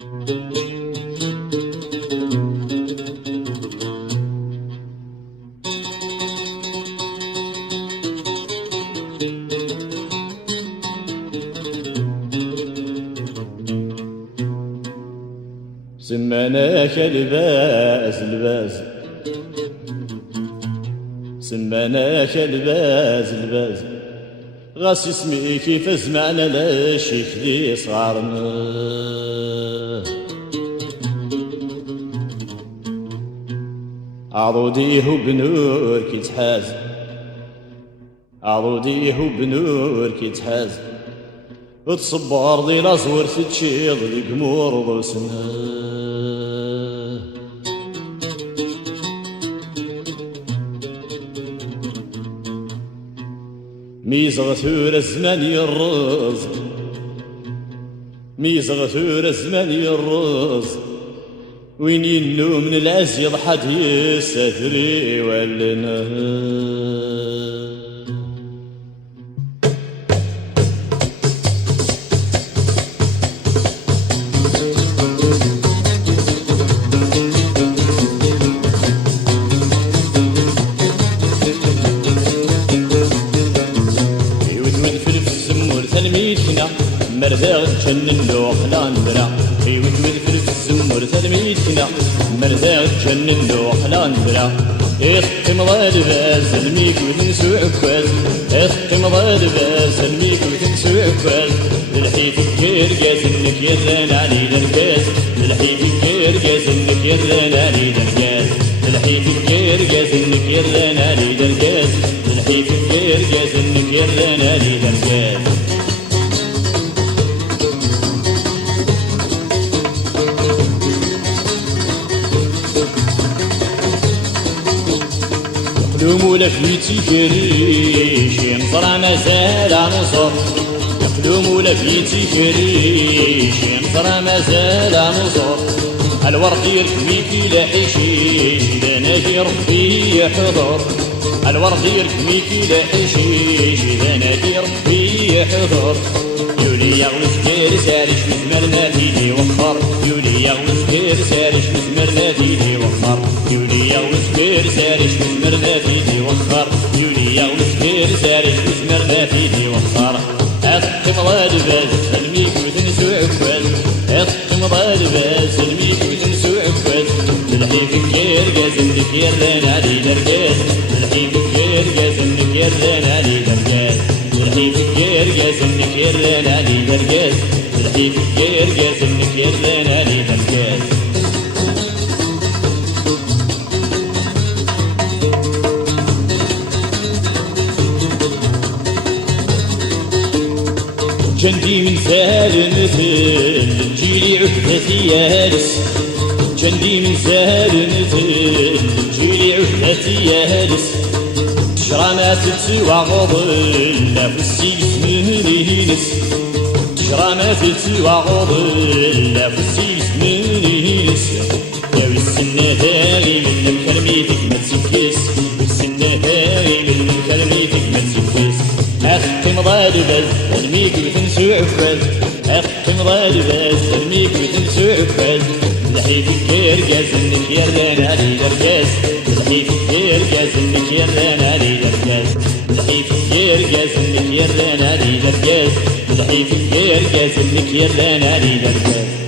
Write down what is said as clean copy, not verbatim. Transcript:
سماناك الباز سماناك الباز غاس اسمي كيف زمعنا لا شيك دي صغارنا عروضيه بنور كي تحاز عروضيه بنور كي تحاز وتصبر ضي لازور تتشيض ذي قمور ضوسنا ميزغ ثور الزمان يرز ميزغ ثور الزمان يرز وين ينو من العزيض حديث ثري ولنا مرزاق جنن لو خلان برا ايوت مذفر في الزمر تلميذنا مرزاق جنن لو خلان برا اختم ضاد باز الميك وتنسو عكاز اختم ضاد باز الميك وتنسو عكاز للحيف الكير جاز انك يران علي الركاز للحيف الكير جاز انك يران علي الركاز للحيف الكير جاز انك يران علي الركاز للحيف الكير جاز انك يران علي الركاز يقلوم لفيتي كريش ينصر مازال نصر يقلوم لفيتي كريش ينصر مازال نصر الورد يركميكي لحشيش إذا نادي ربي يحضر الورد يركميكي لحشيش إذا نادي ربي يحضر يولي يغوش كير سارش مزمر ناديني وخر يولي يغوش كير سارش مزمر ناديني وخر يولي يغوش كير سارش مزمر ناديني وخر يولي يغوش كير سارش مزمر ناديني وخر اختم ضاد باز الميك وتنسو عكاز اختم ضاد باز الميك وتنسو عكاز للحيف كير جاز انك يران علي درجاز للحيف كير جاز انك يران علي درجاز للحيف كير جاز انك يران علي درجاز للحيف كير جاز انك يران علي درجاز جندي من سال مثل جيلي عهدتي يالس جندي من سال مثل جيلي عهدتي يالس تشرى ما تتسوى غضل لا في السيس من هينس تشرى ما تتسوى غضل لا في السيس من هينس يا السنة داغي من كلميتك ما تسكيس السنة داغي من كلميتك ما تسكيس اختم ضاد باز الميك وتنسو عكاز اختم ضاد باز الميك وتنسو عكاز لحيف الكير جاز انك يران علي درجاز لحيف الكير جاز انك يران علي درجاز لحيف الكير جاز انك يران علي درجاز لحيف الكير جاز انك يران علي درجاز